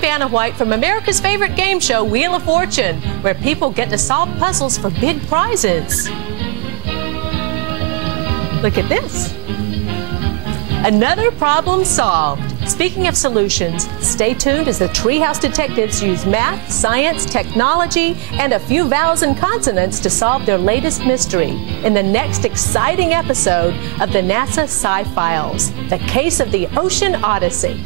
I'm Vanna White from America's favorite game show, Wheel of Fortune, where people get to solve puzzles for big prizes. Look at this. Another problem solved. Speaking of solutions, stay tuned as the Treehouse detectives use math, science, technology, and a few vowels and consonants to solve their latest mystery in the next exciting episode of the NASA Sci Files, the case of the Ocean Odyssey.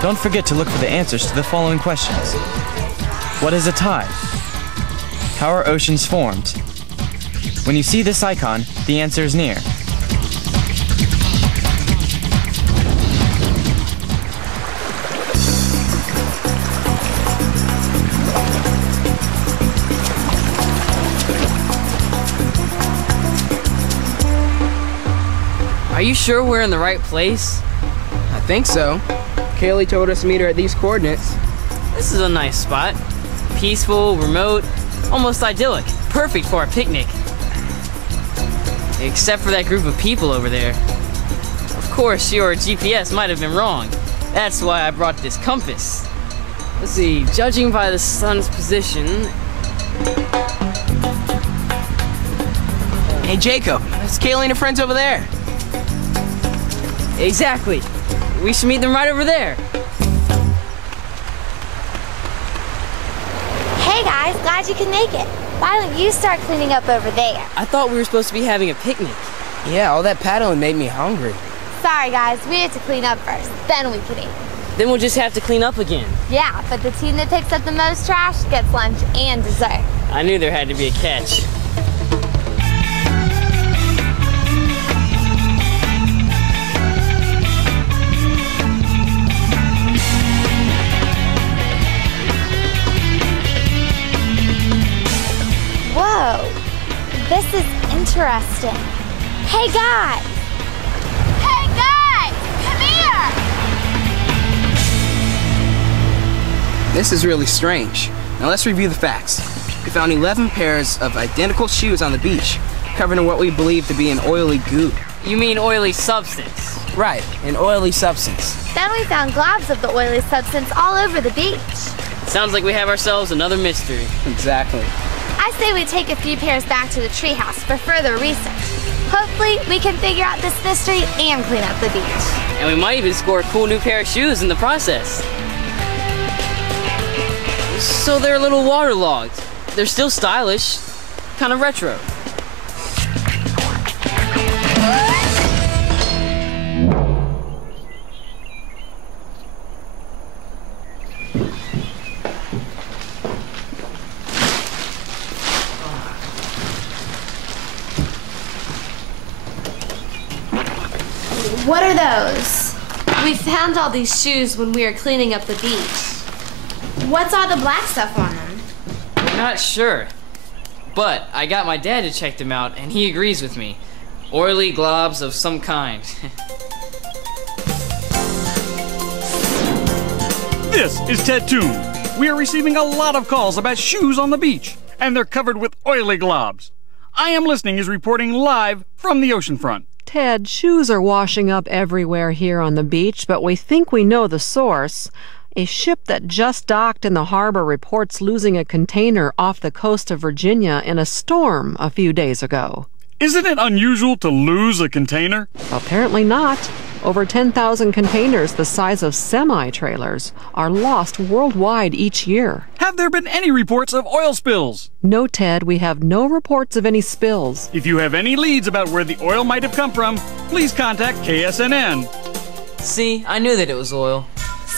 Don't forget to look for the answers to the following questions. What is a tide? How are oceans formed? When you see this icon, the answer is near. Are you sure we're in the right place? I think so. Kaylee told us to meet her at these coordinates. This is a nice spot. Peaceful, remote, almost idyllic. Perfect for a picnic. Except for that group of people over there. Of course, your GPS might have been wrong. That's why I brought this compass. Let's see, judging by the sun's position... Hey, Jacob, it's Kaylee and her friends over there. Exactly. We should meet them right over there. Hey guys, glad you can make it. Why don't you start cleaning up over there? I thought we were supposed to be having a picnic. Yeah, all that paddling made me hungry. Sorry guys, we have to clean up first, then we can eat. Then we'll just have to clean up again. Yeah, but the team that picks up the most trash gets lunch and dessert. I knew there had to be a catch. Whoa, this is interesting. Hey guys! Hey guys, come here! This is really strange. Now let's review the facts. We found 11 pairs of identical shoes on the beach, covered in what we believe to be an oily goo. You mean oily substance? Right, an oily substance. Then we found globs of the oily substance all over the beach. Sounds like we have ourselves another mystery. Exactly. I say we take a few pairs back to the treehouse for further research. Hopefully, we can figure out this mystery and clean up the beach. And we might even score a cool new pair of shoes in the process. So they're a little waterlogged. They're still stylish, kind of retro. What are those? We found all these shoes when we were cleaning up the beach. What's all the black stuff on them? Not sure. But I got my dad to check them out, and he agrees with me. Oily globs of some kind. This is Ted Toon. We are receiving a lot of calls about shoes on the beach, and they're covered with oily globs. I Am Listening is reporting live from the oceanfront. Ted, shoes are washing up everywhere here on the beach, but we think we know the source. A ship that just docked in the harbor reports losing a container off the coast of Virginia in a storm a few days ago. Isn't it unusual to lose a container? Apparently not. Over 10,000 containers the size of semi-trailers are lost worldwide each year. Have there been any reports of oil spills? No, Ted, we have no reports of any spills. If you have any leads about where the oil might have come from, please contact KSNN. See, I knew that it was oil.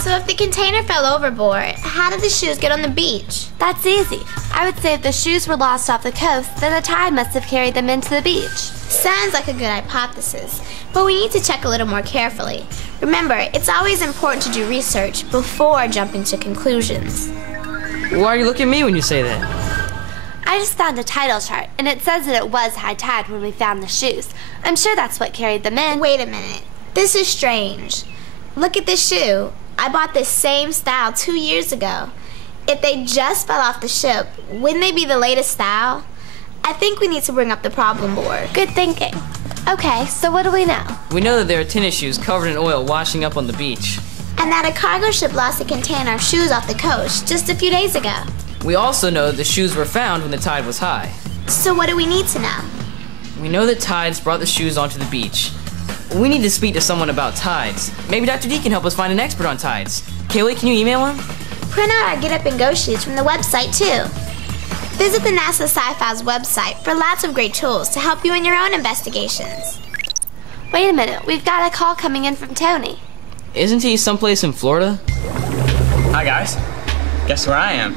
So if the container fell overboard, how did the shoes get on the beach? That's easy. I would say if the shoes were lost off the coast, then the tide must have carried them into the beach. Sounds like a good hypothesis, but we need to check a little more carefully. Remember, it's always important to do research before jumping to conclusions. Why are you looking at me when you say that? I just found a tidal chart, and it says that it was high tide when we found the shoes. I'm sure that's what carried them in. Wait a minute. This is strange. Look at this shoe. I bought this same style 2 years ago. If they just fell off the ship, wouldn't they be the latest style? I think we need to bring up the problem board. Good thinking. Okay, so what do we know? We know that there are tennis shoes covered in oil washing up on the beach. And that a cargo ship lost a container of shoes off the coast just a few days ago. We also know that the shoes were found when the tide was high. So what do we need to know? We know that tides brought the shoes onto the beach. We need to speak to someone about tides. Maybe Dr. D can help us find an expert on tides. Kaylee, can you email him? Print out our Get Up and Go sheets from the website, too. Visit the NASA Sci Files website for lots of great tools to help you in your own investigations. Wait a minute, we've got a call coming in from Tony. Isn't he someplace in Florida? Hi guys. Guess where I am?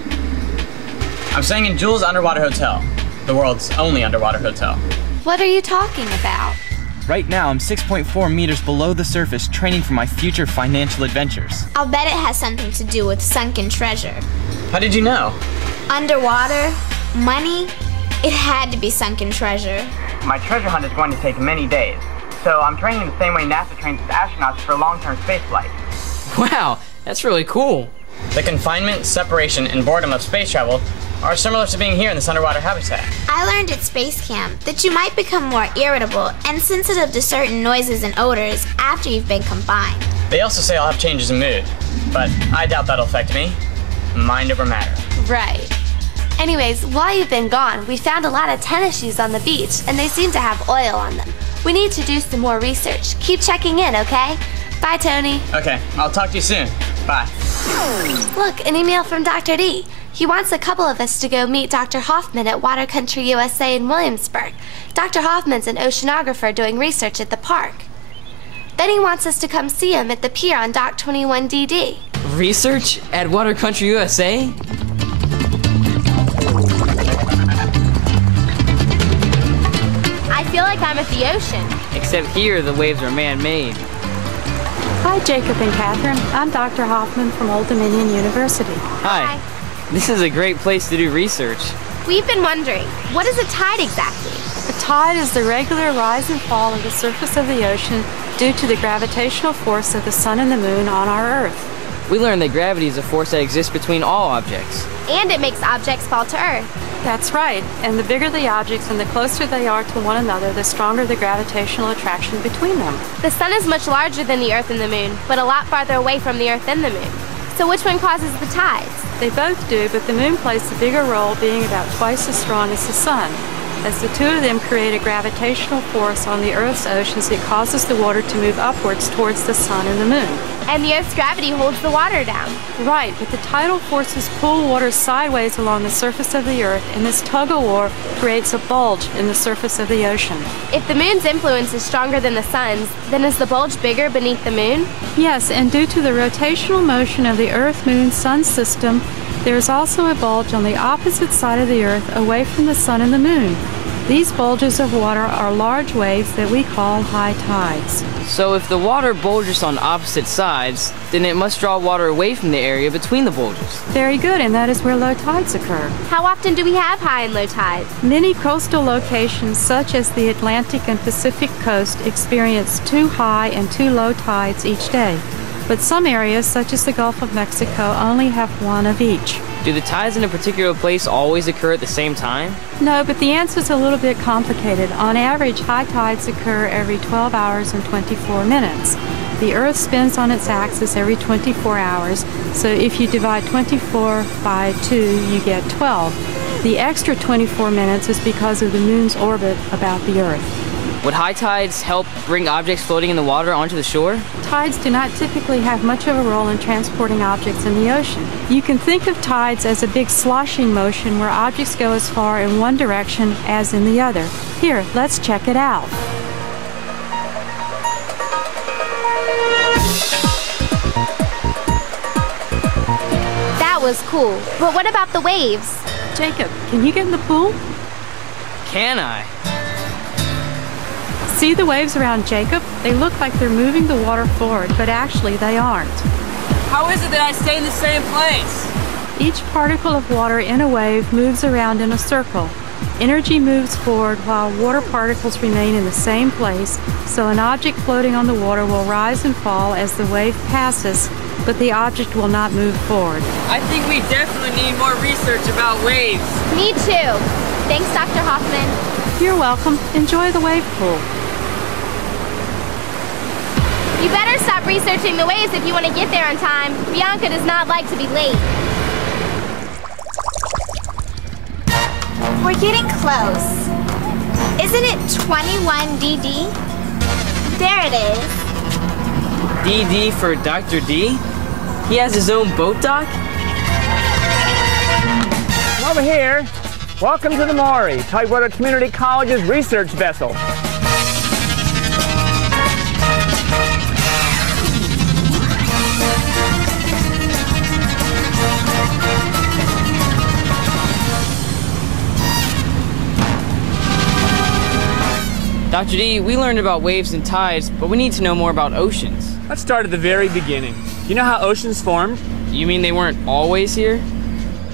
I'm staying in Jules Underwater Hotel, the world's only underwater hotel. What are you talking about? Right now, I'm 6.4 meters below the surface training for my future financial adventures. I'll bet it has something to do with sunken treasure. How did you know? Underwater, money, it had to be sunken treasure. My treasure hunt is going to take many days, so I'm training the same way NASA trains its astronauts for long-term space flight. Wow, that's really cool. The confinement, separation, and boredom of space travel are similar to being here in this underwater habitat. I learned at space camp that you might become more irritable and sensitive to certain noises and odors after you've been confined. They also say I'll have changes in mood, but I doubt that'll affect me. Mind over matter. Right. Anyways, while you've been gone, we found a lot of tennis shoes on the beach, and they seem to have oil on them. We need to do some more research. Keep checking in, okay? Bye, Tony. Okay, I'll talk to you soon. Bye. Look, an email from Dr. D. He wants a couple of us to go meet Dr. Hoffman at Water Country USA in Williamsburg. Dr. Hoffman's an oceanographer doing research at the park. Then he wants us to come see him at the pier on Dock 21DD. Research at Water Country USA? I feel like I'm at the ocean. Except here, the waves are man-made. Hi, Jacob and Catherine. I'm Dr. Hoffman from Old Dominion University. Hi. This is a great place to do research. We've been wondering, what is a tide exactly? A tide is the regular rise and fall of the surface of the ocean due to the gravitational force of the sun and the moon on our Earth. We learned that gravity is a force that exists between all objects. And it makes objects fall to Earth. That's right. And the bigger the objects and the closer they are to one another, the stronger the gravitational attraction between them. The sun is much larger than the Earth and the moon, but a lot farther away from the Earth and the moon. So which one causes the tides? They both do, but the moon plays the bigger role, being about twice as strong as the sun. As the two of them create a gravitational force on the Earth's oceans, it causes the water to move upwards towards the sun and the moon. And the Earth's gravity holds the water down. Right, but the tidal forces pull water sideways along the surface of the Earth, and this tug-of-war creates a bulge in the surface of the ocean. If the moon's influence is stronger than the sun's, then is the bulge bigger beneath the moon? Yes, and due to the rotational motion of the Earth-Moon-Sun system, there is also a bulge on the opposite side of the Earth away from the sun and the moon. These bulges of water are large waves that we call high tides. So if the water bulges on opposite sides, then it must draw water away from the area between the bulges. Very good, and that is where low tides occur. How often do we have high and low tides? Many coastal locations, such as the Atlantic and Pacific coast, experience 2 high and 2 low tides each day. But some areas, such as the Gulf of Mexico, only have 1 of each. Do the tides in a particular place always occur at the same time? No, but the answer is a little bit complicated. On average, high tides occur every 12 hours and 24 minutes. The Earth spins on its axis every 24 hours, so if you divide 24 by 2, you get 12. The extra 24 minutes is because of the moon's orbit about the Earth. Would high tides help bring objects floating in the water onto the shore? Tides do not typically have much of a role in transporting objects in the ocean. You can think of tides as a big sloshing motion where objects go as far in one direction as in the other. Here, let's check it out. was cool. But what about the waves? Jacob, can you get in the pool? Can I? See the waves around Jacob? They look like they're moving the water forward, but actually they aren't. How is it that I stay in the same place? Each particle of water in a wave moves around in a circle. Energy moves forward while water particles remain in the same place, so an object floating on the water will rise and fall as the wave passes, but the object will not move forward. I think we definitely need more research about waves. Me too. Thanks, Dr. Hoffman. You're welcome. Enjoy the wave pool. You better stop researching the waves if you want to get there on time. Bianca does not like to be late. We're getting close. Isn't it 21 DD? There it is. DD for Dr. D? He has his own boat dock? Over here. Welcome to the Maury, Tidewater Community College's research vessel. Dr. D, we learned about waves and tides, but we need to know more about oceans. Let's start at the very beginning. You know how oceans formed? You mean they weren't always here?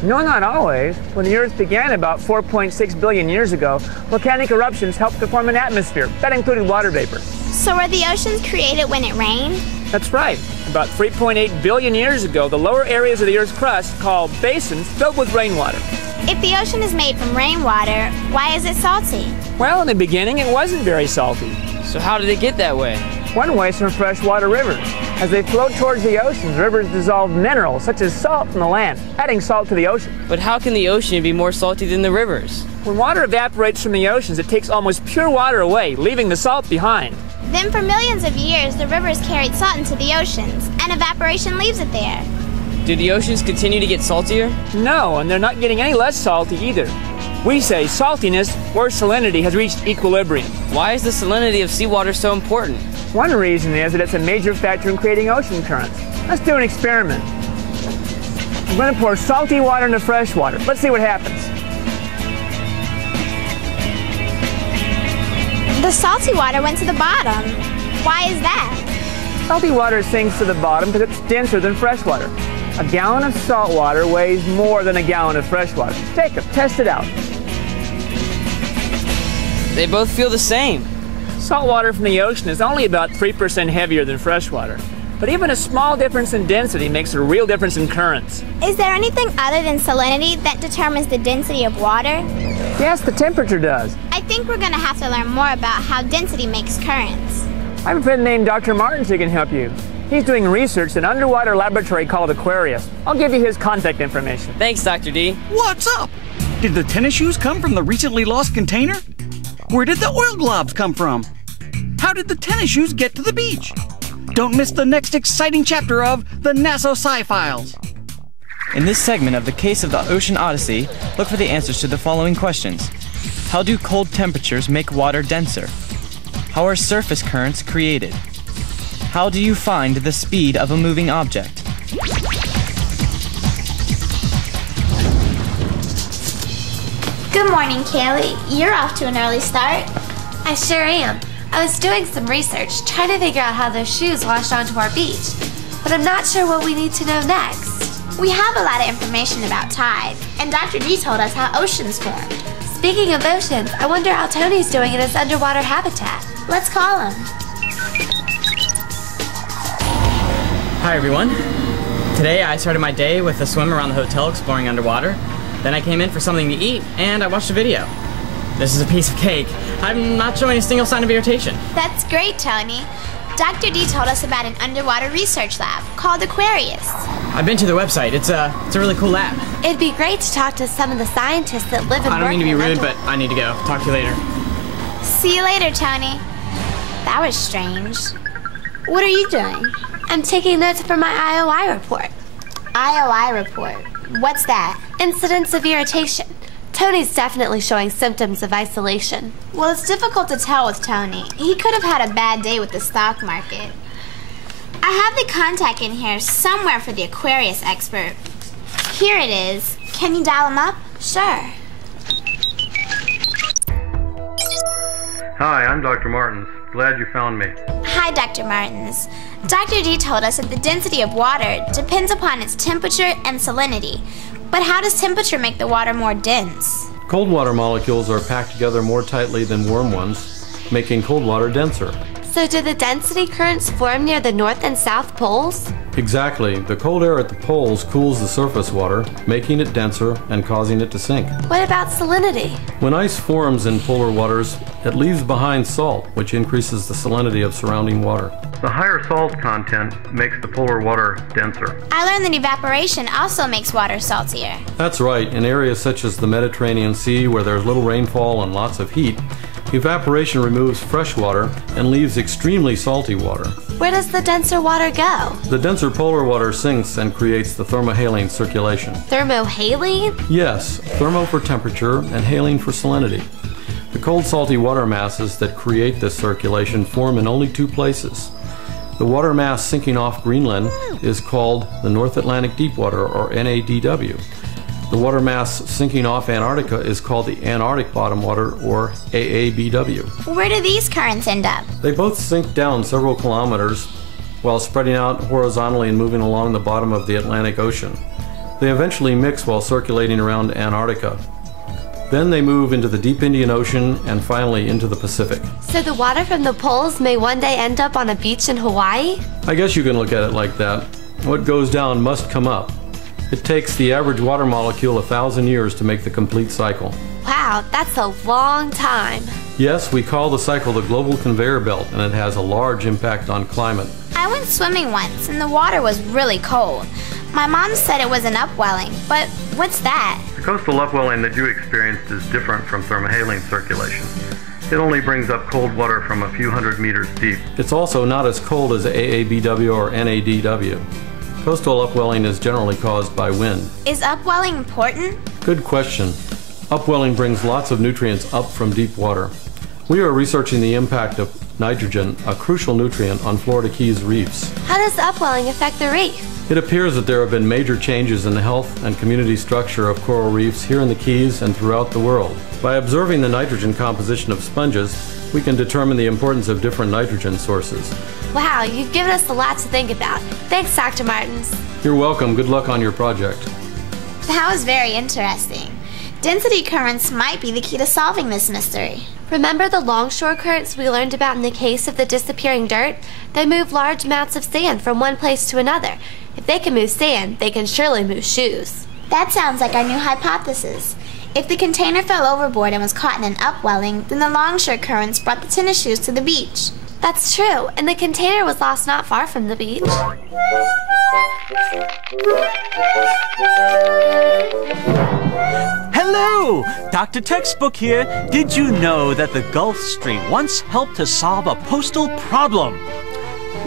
No, not always. When the Earth began about 4.6 billion years ago, volcanic eruptions helped to form an atmosphere. That included water vapor. So were the oceans created when it rained? That's right. About 3.8 billion years ago, the lower areas of the Earth's crust, called basins, filled with rainwater. If the ocean is made from rainwater, why is it salty? Well, in the beginning, it wasn't very salty. So how did it get that way? One way is from freshwater rivers. As they flowed towards the oceans, rivers dissolved minerals, such as salt from the land, adding salt to the ocean. But how can the ocean be more salty than the rivers? When water evaporates from the oceans, it takes almost pure water away, leaving the salt behind. Then for millions of years, the rivers carried salt into the oceans, and evaporation leaves it there. Do the oceans continue to get saltier? No, and they're not getting any less salty either. We say saltiness or salinity has reached equilibrium. Why is the salinity of seawater so important? One reason is that it's a major factor in creating ocean currents. Let's do an experiment. I'm going to pour salty water into fresh water. Let's see what happens. The salty water went to the bottom. Why is that? Salty water sinks to the bottom because it's denser than fresh water. A gallon of salt water weighs more than a gallon of fresh water. Jacob, test it out. They both feel the same. Salt water from the ocean is only about 3% heavier than fresh water. But even a small difference in density makes a real difference in currents. Is there anything other than salinity that determines the density of water? Yes, the temperature does. I think we're going to have to learn more about how density makes currents. I have a friend named Dr. Martins who can help you. He's doing research in an underwater laboratory called Aquarius. I'll give you his contact information. Thanks, Dr. D. What's up? Did the tennis shoes come from the recently lost container? Where did the oil globs come from? How did the tennis shoes get to the beach? Don't miss the next exciting chapter of the NASA Sci Files. In this segment of the Case of the Ocean Odyssey, look for the answers to the following questions. How do cold temperatures make water denser? How are surface currents created? How do you find the speed of a moving object? Good morning, Kaylee. You're off to an early start. I sure am. I was doing some research, trying to figure out how those shoes washed onto our beach. But I'm not sure what we need to know next. We have a lot of information about tide, and Dr. D told us how oceans formed. Speaking of oceans, I wonder how Tony's doing in his underwater habitat. Let's call him. Hi everyone. Today I started my day with a swim around the hotel exploring underwater. Then I came in for something to eat and I watched a video. This is a piece of cake. I'm not showing a single sign of irritation. That's great, Tony. Dr. D told us about an underwater research lab called Aquarius. I've been to their website. It's a really cool lab. It'd be great to talk to some of the scientists that live and work. I don't mean to be rude, but I need to go. Talk to you later. See you later, Tony. That was strange. What are you doing? I'm taking notes for my IOI report. IOI report? What's that? Incidents of irritation. Tony's definitely showing symptoms of isolation. Well, it's difficult to tell with Tony. He could have had a bad day with the stock market. I have the contact in here somewhere for the Aquarius expert. Here it is. Can you dial them up? Sure. Hi, I'm Dr. Martins. Glad you found me. Hi, Dr. Martins. Dr. D told us that the density of water depends upon its temperature and salinity. But how does temperature make the water more dense? Cold water molecules are packed together more tightly than warm ones, making cold water denser. So do the density currents form near the North and South poles? Exactly. The cold air at the poles cools the surface water, making it denser and causing it to sink. What about salinity? When ice forms in polar waters, it leaves behind salt, which increases the salinity of surrounding water. The higher salt content makes the polar water denser. I learned that evaporation also makes water saltier. That's right. In areas such as the Mediterranean Sea, where there's little rainfall and lots of heat, evaporation removes fresh water and leaves extremely salty water. Where does the denser water go? The denser polar water sinks and creates the thermohaline circulation. Thermohaline? Yes, thermo for temperature and haline for salinity. The cold salty water masses that create this circulation form in only two places. The water mass sinking off Greenland is called the North Atlantic Deepwater, or NADW. The water mass sinking off Antarctica is called the Antarctic Bottom Water, or AABW. Where do these currents end up? They both sink down several kilometers while spreading out horizontally and moving along the bottom of the Atlantic Ocean. They eventually mix while circulating around Antarctica. Then they move into the deep Indian Ocean and finally into the Pacific. So the water from the poles may one day end up on a beach in Hawaii? I guess you can look at it like that. What goes down must come up. It takes the average water molecule 1,000 years to make the complete cycle. Wow, that's a long time. Yes, we call the cycle the global conveyor belt, and it has a large impact on climate. I went swimming once and the water was really cold. My mom said it was an upwelling, but what's that? The coastal upwelling that you experienced is different from thermohaline circulation. It only brings up cold water from a few hundred meters deep. It's also not as cold as AABW or NADW. Coastal upwelling is generally caused by wind. Is upwelling important? Good question. Upwelling brings lots of nutrients up from deep water. We are researching the impact of nitrogen, a crucial nutrient, on Florida Keys reefs. How does the upwelling affect the reef? It appears that there have been major changes in the health and community structure of coral reefs here in the Keys and throughout the world. By observing the nitrogen composition of sponges, we can determine the importance of different nitrogen sources. Wow, you've given us a lot to think about. Thanks, Dr. Martins. You're welcome. Good luck on your project. That was very interesting. Density currents might be the key to solving this mystery. Remember the longshore currents we learned about in the case of the disappearing dirt? They move large amounts of sand from one place to another. If they can move sand, they can surely move shoes. That sounds like our new hypothesis. If the container fell overboard and was caught in an upwelling, then the longshore currents brought the tennis shoes to the beach. That's true, and the container was lost not far from the beach. Hello! Dr. Textbook here. Did you know that the Gulf Stream once helped to solve a postal problem?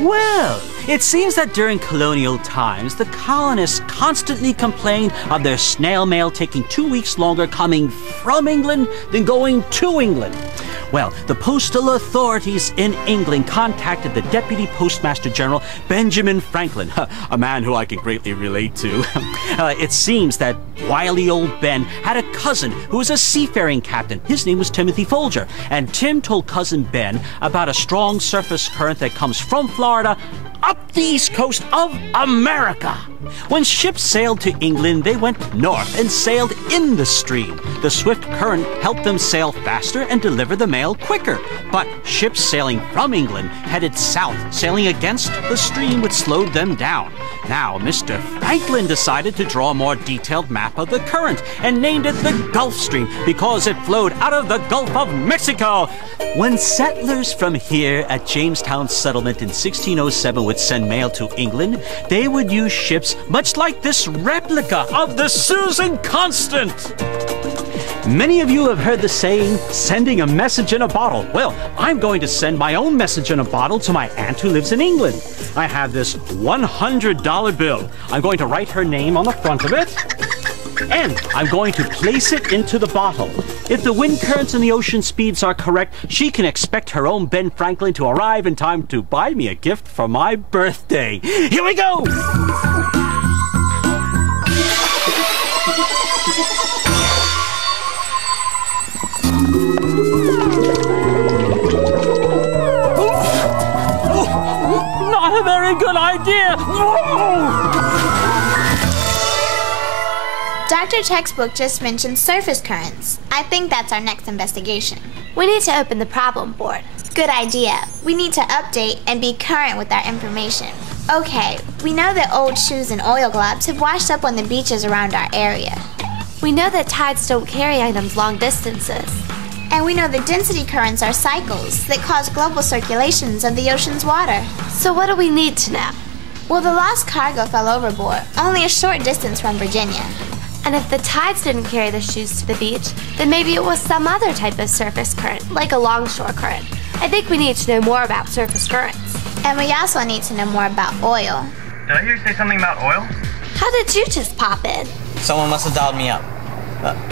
Well, it seems that during colonial times, the colonists constantly complained of their snail mail taking 2 weeks longer coming from England than going to England. Well, the postal authorities in England contacted the Deputy Postmaster General, Benjamin Franklin, a man who I can greatly relate to. It seems that wily old Ben had a cousin who was a seafaring captain. His name was Timothy Folger, and Tim told cousin Ben about a strong surface current that comes from Florida up the east coast of America. When ships sailed to England, they went north and sailed in the stream. The swift current helped them sail faster and deliver the mail quicker. But ships sailing from England headed south, sailing against the stream, which slowed them down. Now, Mr. Franklin decided to draw a more detailed map of the current and named it the Gulf Stream because it flowed out of the Gulf of Mexico. When settlers from here at Jamestown Settlement in 1607 would send mail to England, they would use ships much like this replica of the Susan Constant. Many of you have heard the saying, sending a message in a bottle. Well, I'm going to send my own message in a bottle to my aunt who lives in England. I have this $100 bill. I'm going to write her name on the front of it, and I'm going to place it into the bottle. If the wind currents and the ocean speeds are correct, she can expect her own Ben Franklin to arrive in time to buy me a gift for my birthday. Here we go! Dr. Textbook just mentioned surface currents. I think that's our next investigation. We need to open the problem board. Good idea. We need to update and be current with our information. Okay, we know that old shoes and oil globs have washed up on the beaches around our area. We know that tides don't carry items long distances. And we know that density currents are cycles that cause global circulations of the ocean's water. So what do we need to know? Well, the lost cargo fell overboard, only a short distance from Virginia. And if the tides didn't carry the shoes to the beach, then maybe it was some other type of surface current, like a longshore current. I think we need to know more about surface currents. And we also need to know more about oil. Did I hear you say something about oil? How did you just pop in? Someone must have dialed me up.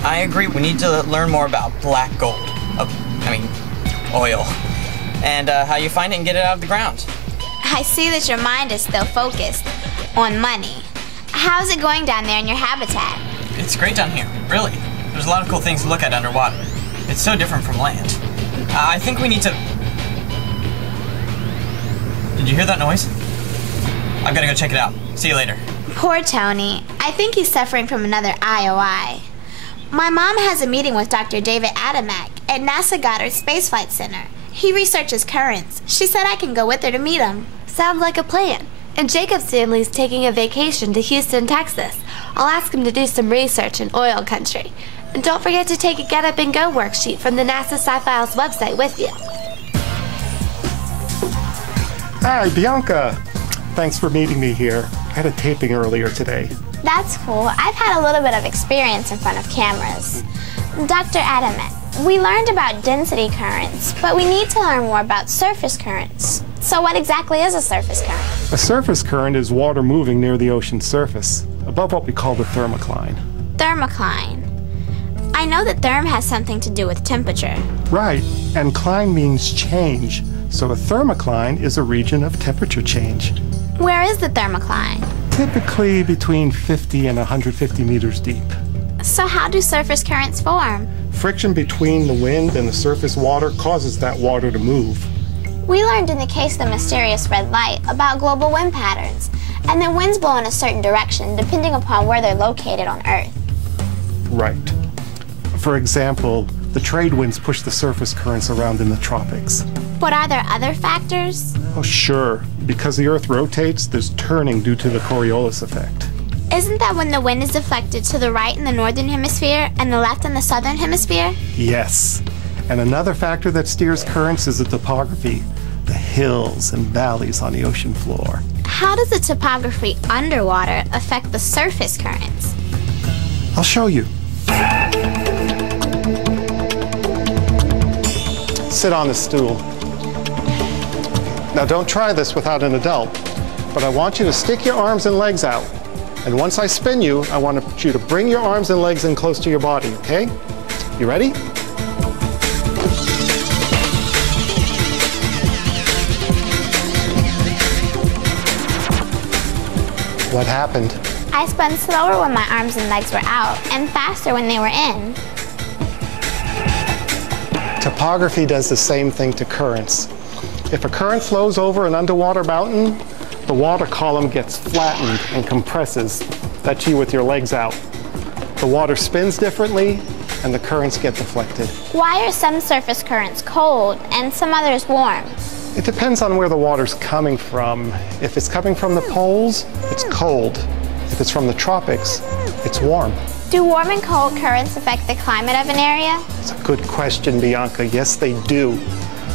I agree, we need to learn more about black gold. Oil. And how you find it and get it out of the ground. I see that your mind is still focused on money. How's it going down there in your habitat? It's great down here, really. There's a lot of cool things to look at underwater. It's so different from land. I think we need to... Did you hear that noise? I've got to go check it out. See you later. Poor Tony. I think he's suffering from another IOI. My mom has a meeting with Dr. David Adamak at NASA Goddard Space Flight Center. He researches currents. She said I can go with her to meet him. Sounds like a plan. And Jacob's family's taking a vacation to Houston, Texas. I'll ask him to do some research in oil country. And don't forget to take a Get Up and Go worksheet from the NASA Sci Files website with you. Hi, Bianca. Thanks for meeting me here. I had a taping earlier today. That's cool. I've had a little bit of experience in front of cameras. Dr. Adamek, we learned about density currents, but we need to learn more about surface currents. So what exactly is a surface current? A surface current is water moving near the ocean's surface, above what we call the thermocline. Thermocline. I know that therm has something to do with temperature. Right, and cline means change, so a thermocline is a region of temperature change. Where is the thermocline? Typically between 50 and 150 meters deep. So how do surface currents form? Friction between the wind and the surface water causes that water to move. We learned in the case of the mysterious red light about global wind patterns, and that winds blow in a certain direction depending upon where they're located on Earth. Right. For example, the trade winds push the surface currents around in the tropics. But are there other factors? Oh, sure. Because the Earth rotates, there's turning due to the Coriolis effect. Isn't that when the wind is deflected to the right in the northern hemisphere and the left in the southern hemisphere? Yes. And another factor that steers currents is the topography, the hills and valleys on the ocean floor. How does the topography underwater affect the surface currents? I'll show you. Sit on the stool. Now don't try this without an adult, but I want you to stick your arms and legs out. And once I spin you, I want you to bring your arms and legs in close to your body, okay? You ready? What happened? I spun slower when my arms and legs were out, and faster when they were in. Topography does the same thing to currents. If a current flows over an underwater mountain, the water column gets flattened and compresses. That's you with your legs out. The water spins differently, and the currents get deflected. Why are some surface currents cold and some others warm? It depends on where the water's coming from. If it's coming from the poles, it's cold. If it's from the tropics, it's warm. Do warm and cold currents affect the climate of an area? It's a good question, Bianca. Yes, they do.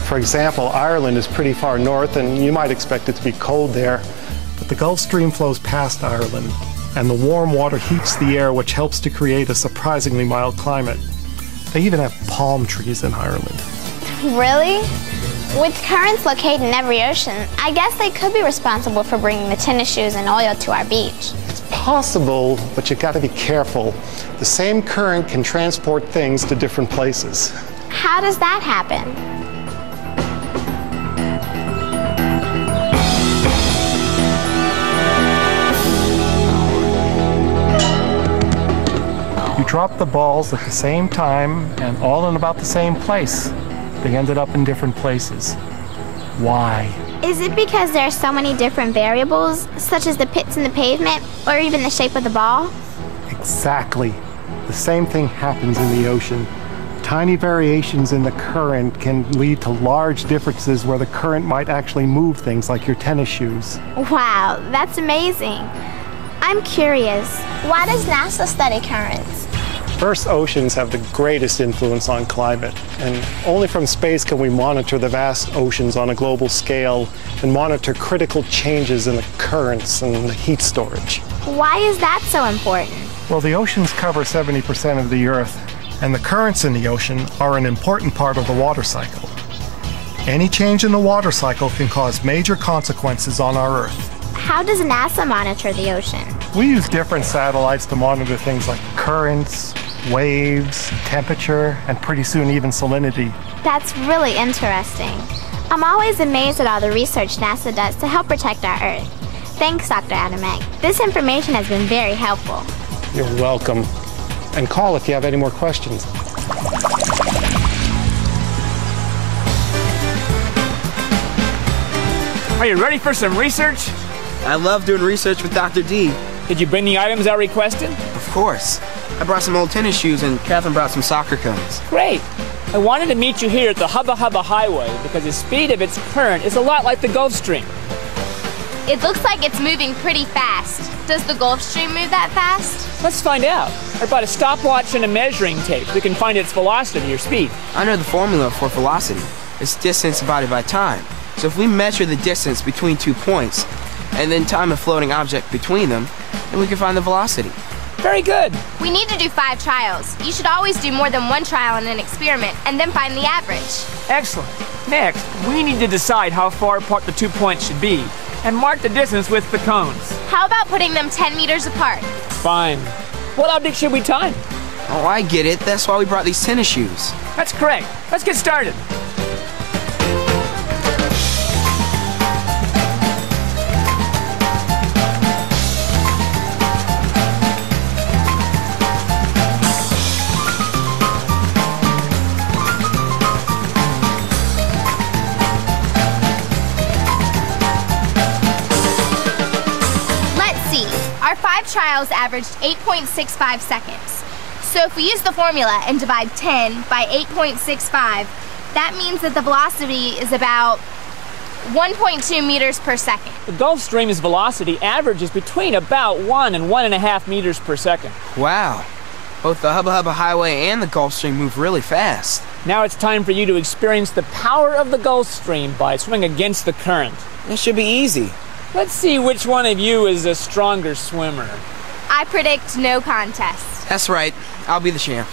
For example, Ireland is pretty far north, and you might expect it to be cold there. But the Gulf Stream flows past Ireland, and the warm water heats the air, which helps to create a surprisingly mild climate. They even have palm trees in Ireland. Really? With currents located in every ocean, I guess they could be responsible for bringing the tennis shoes and oil to our beach. It's possible, but you gotta be careful. The same current can transport things to different places. How does that happen? You dropped the balls at the same time and all in about the same place. They ended up in different places. Why? Is it because there are so many different variables, such as the pits in the pavement, or even the shape of the ball? Exactly. The same thing happens in the ocean. Tiny variations in the current can lead to large differences where the current might actually move things like your tennis shoes. Wow, that's amazing. I'm curious, why does NASA study currents? Earth's oceans have the greatest influence on climate, and only from space can we monitor the vast oceans on a global scale and monitor critical changes in the currents and the heat storage. Why is that so important? Well, the oceans cover 70% of the Earth, and the currents in the ocean are an important part of the water cycle. Any change in the water cycle can cause major consequences on our Earth. How does NASA monitor the ocean? We use different satellites to monitor things like currents, waves, temperature, and pretty soon even salinity. That's really interesting. I'm always amazed at all the research NASA does to help protect our Earth. Thanks, Dr. Adamek. This information has been very helpful. You're welcome. And call if you have any more questions. Are you ready for some research? I love doing research with Dr. D. Did you bring the items I requested? Of course. I brought some old tennis shoes and Catherine brought some soccer cones. Great. I wanted to meet you here at the Hubba Hubba Highway because the speed of its current is a lot like the Gulf Stream. It looks like it's moving pretty fast. Does the Gulf Stream move that fast? Let's find out. I brought a stopwatch and a measuring tape. We can find its velocity or speed. I know the formula for velocity. It's distance divided by time. So if we measure the distance between 2 points and then time a floating object between them, then we can find the velocity. Very good. We need to do 5 trials. You should always do more than 1 trial in an experiment and then find the average. Excellent. Next, we need to decide how far apart the 2 points should be and mark the distance with the cones. How about putting them 10 meters apart? Fine. What object should we time? Oh, I get it. That's why we brought these tennis shoes. That's correct. Let's get started. Our 5 trials averaged 8.65 seconds. So if we use the formula and divide 10 by 8.65, that means that the velocity is about 1.2 meters per second. The Gulf Stream's velocity averages between about 1 and 1.5 meters per second. Wow. Both the Hubba Hubba Highway and the Gulf Stream move really fast. Now it's time for you to experience the power of the Gulf Stream by swimming against the current. It should be easy. Let's see which one of you is a stronger swimmer. I predict no contest. That's right. I'll be the champ.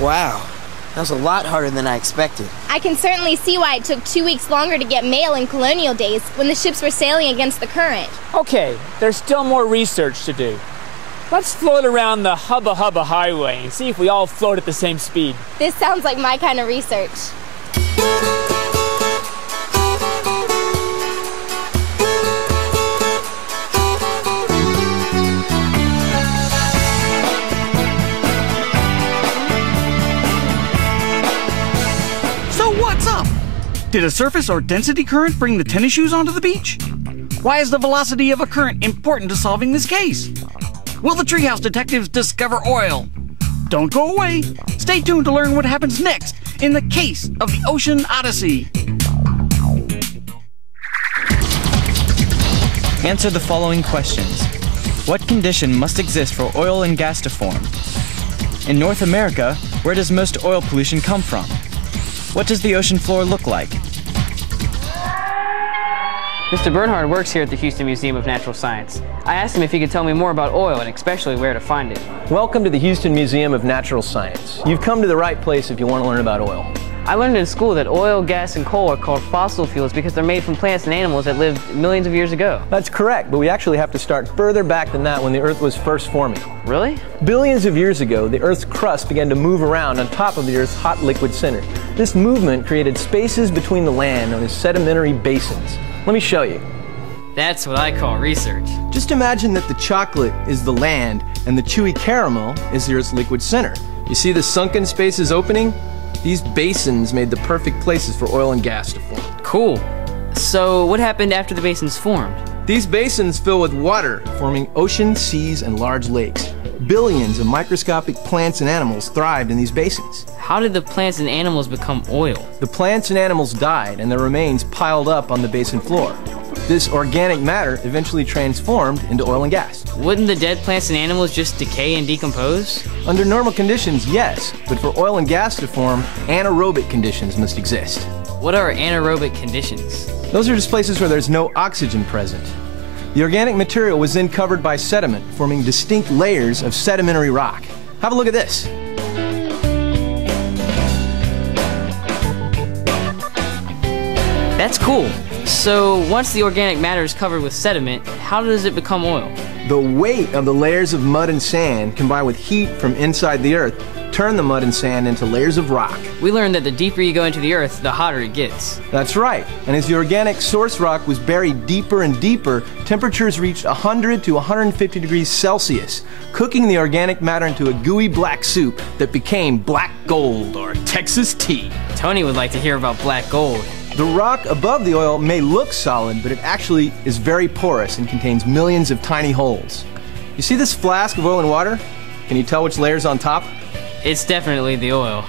Wow. That was a lot harder than I expected. I can certainly see why it took 2 weeks longer to get mail in colonial days when the ships were sailing against the current. Okay, there's still more research to do. Let's float around the Hubba Hubba Highway and see if we all float at the same speed. This sounds like my kind of research. So what's up? Did a surface or density current bring the tennis shoes onto the beach? Why is the velocity of a current important to solving this case? Will the treehouse detectives discover oil? Don't go away. Stay tuned to learn what happens next in the case of the Ocean Odyssey. Answer the following questions. What condition must exist for oil and gas to form? In North America, where does most oil pollution come from? What does the ocean floor look like? Mr. Bernhard works here at the Houston Museum of Natural Science. I asked him if he could tell me more about oil and especially where to find it. Welcome to the Houston Museum of Natural Science. You've come to the right place if you want to learn about oil. I learned in school that oil, gas, and coal are called fossil fuels because they're made from plants and animals that lived millions of years ago. That's correct, but we actually have to start further back than that when the Earth was first forming. Really? Billions of years ago, the Earth's crust began to move around on top of the Earth's hot liquid center. This movement created spaces between the land known as sedimentary basins. Let me show you. That's what I call research. Just imagine that the chocolate is the land and the chewy caramel is the Earth's liquid center. You see the sunken spaces opening? These basins made the perfect places for oil and gas to form. Cool. So what happened after the basins formed? These basins fill with water, forming oceans, seas, and large lakes. Billions of microscopic plants and animals thrived in these basins. How did the plants and animals become oil? The plants and animals died, and their remains piled up on the basin floor. This organic matter eventually transformed into oil and gas. Wouldn't the dead plants and animals just decay and decompose? Under normal conditions, yes, but for oil and gas to form, anaerobic conditions must exist. What are anaerobic conditions? Those are just places where there's no oxygen present. The organic material was then covered by sediment, forming distinct layers of sedimentary rock. Have a look at this. That's cool. So once the organic matter is covered with sediment, how does it become oil? The weight of the layers of mud and sand, combined with heat from inside the earth, turn the mud and sand into layers of rock. We learned that the deeper you go into the earth, the hotter it gets. That's right. And as the organic source rock was buried deeper and deeper, temperatures reached 100 to 150 degrees Celsius, cooking the organic matter into a gooey black soup that became black gold, or Texas tea. Tony would like to hear about black gold. The rock above the oil may look solid, but it actually is very porous and contains millions of tiny holes. You see this flask of oil and water? Can you tell which layer's on top? It's definitely the oil.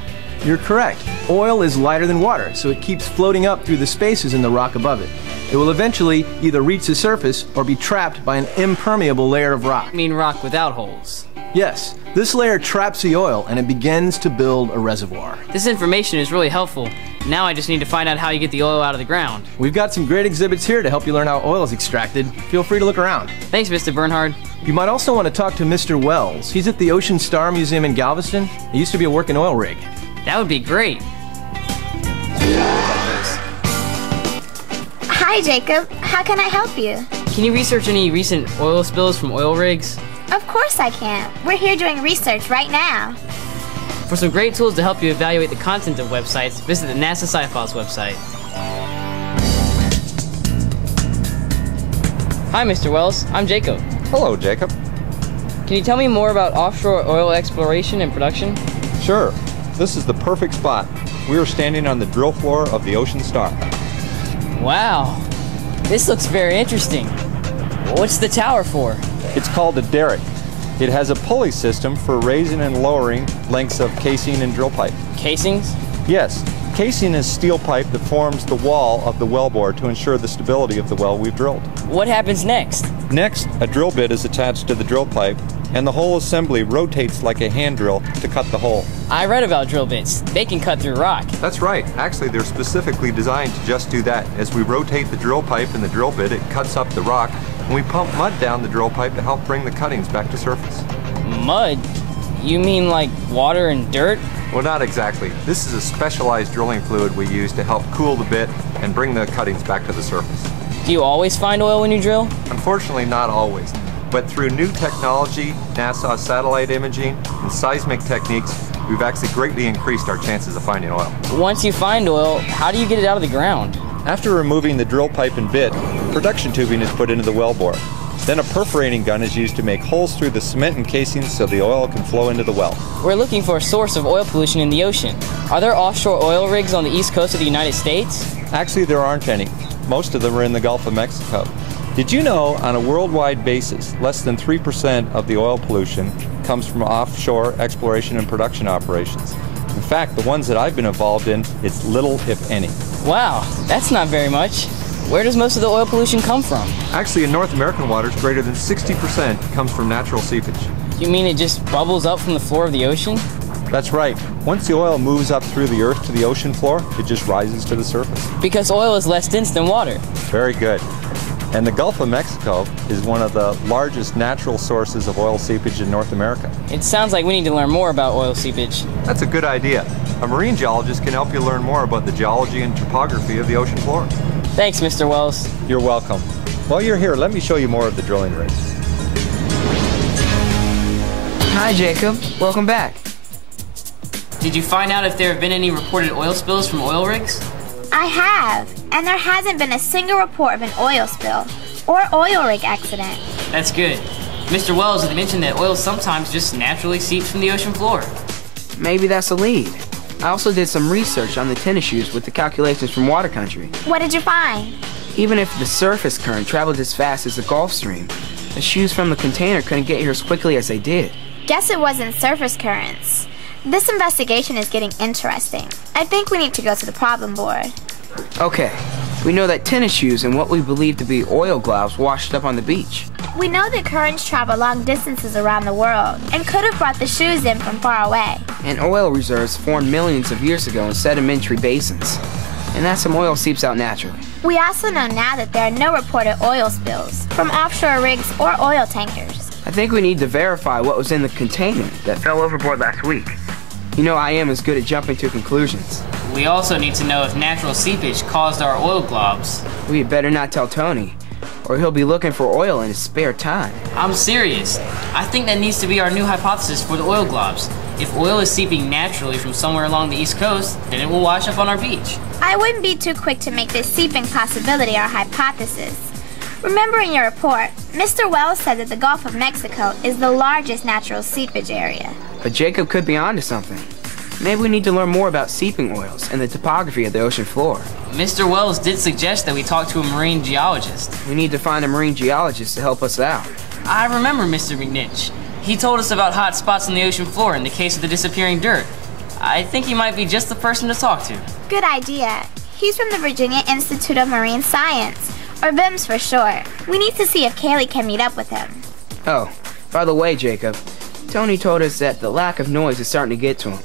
You're correct. Oil is lighter than water, so it keeps floating up through the spaces in the rock above it. It will eventually either reach the surface or be trapped by an impermeable layer of rock. You mean rock without holes? Yes. This layer traps the oil and it begins to build a reservoir. This information is really helpful. Now I just need to find out how you get the oil out of the ground. We've got some great exhibits here to help you learn how oil is extracted. Feel free to look around. Thanks, Mr. Bernhard. You might also want to talk to Mr. Wells. He's at the Ocean Star Museum in Galveston. He used to be a working oil rig. That would be great. Hi, Jacob. How can I help you? Can you research any recent oil spills from oil rigs? Of course I can. We're here doing research right now. For some great tools to help you evaluate the content of websites, visit the NASA Sci Files website. Hi, Mr. Wells. I'm Jacob. Hello, Jacob. Can you tell me more about offshore oil exploration and production? Sure. This is the perfect spot. We are standing on the drill floor of the Ocean Star. Wow. This looks very interesting. What's the tower for? It's called a derrick. It has a pulley system for raising and lowering lengths of casing and drill pipe. Casings? Yes. Casing is steel pipe that forms the wall of the wellbore to ensure the stability of the well we've drilled. What happens next? Next, a drill bit is attached to the drill pipe, and the whole assembly rotates like a hand drill to cut the hole. I read about drill bits. They can cut through rock. That's right. Actually, they're specifically designed to just do that. As we rotate the drill pipe and the drill bit, it cuts up the rock, and we pump mud down the drill pipe to help bring the cuttings back to surface. Mud? You mean like water and dirt? Well, not exactly. This is a specialized drilling fluid we use to help cool the bit and bring the cuttings back to the surface. Do you always find oil when you drill? Unfortunately, not always. But through new technology, NASA satellite imaging, and seismic techniques, we've actually greatly increased our chances of finding oil. Once you find oil, how do you get it out of the ground? After removing the drill pipe and bit, production tubing is put into the wellbore. Then a perforating gun is used to make holes through the cement and casings so the oil can flow into the well. We're looking for a source of oil pollution in the ocean. Are there offshore oil rigs on the east coast of the United States? Actually, there aren't any. Most of them are in the Gulf of Mexico. Did you know, on a worldwide basis, less than 3% of the oil pollution comes from offshore exploration and production operations? In fact, the ones that I've been involved in, it's little, if any. Wow, that's not very much. Where does most of the oil pollution come from? Actually, in North American waters, greater than 60% comes from natural seepage. You mean it just bubbles up from the floor of the ocean? That's right. Once the oil moves up through the earth to the ocean floor, it just rises to the surface. Because oil is less dense than water. Very good. And the Gulf of Mexico is one of the largest natural sources of oil seepage in North America. It sounds like we need to learn more about oil seepage. That's a good idea. A marine geologist can help you learn more about the geology and topography of the ocean floor. Thanks, Mr. Wells. You're welcome. While you're here, let me show you more of the drilling rig. Hi, Jacob. Welcome back. Did you find out if there have been any reported oil spills from oil rigs? I have, and there hasn't been a single report of an oil spill or oil rig accident. That's good. Mr. Wells had mentioned that oil sometimes just naturally seeps from the ocean floor. Maybe that's a lead. I also did some research on the tennis shoes with the calculations from Water Country. What did you find? Even if the surface current traveled as fast as the Gulf Stream, the shoes from the container couldn't get here as quickly as they did. Guess it wasn't surface currents. This investigation is getting interesting. I think we need to go to the problem board. Okay, we know that tennis shoes and what we believe to be oil globs washed up on the beach. We know that currents travel long distances around the world and could have brought the shoes in from far away. And oil reserves formed millions of years ago in sedimentary basins. And that some oil seeps out naturally. We also know now that there are no reported oil spills from offshore rigs or oil tankers. I think we need to verify what was in the container that fell overboard last week. You know, I am as good at jumping to conclusions. We also need to know if natural seepage caused our oil globs. We had better not tell Tony, or he'll be looking for oil in his spare time. I'm serious. I think that needs to be our new hypothesis for the oil globs. If oil is seeping naturally from somewhere along the East Coast, then it will wash up on our beach. I wouldn't be too quick to make this seeping possibility our hypothesis. Remember in your report, Mr. Wells said that the Gulf of Mexico is the largest natural seepage area. But Jacob could be onto something. Maybe we need to learn more about seeping oils and the topography of the ocean floor. Mr. Wells did suggest that we talk to a marine geologist. We need to find a marine geologist to help us out. I remember Mr. McNitch. He told us about hot spots in the ocean floor in the case of the disappearing dirt. I think he might be just the person to talk to. Good idea. He's from the Virginia Institute of Marine Science, or VIMS for short. We need to see if Kaylee can meet up with him. Oh, by the way, Jacob, Tony told us that the lack of noise is starting to get to him.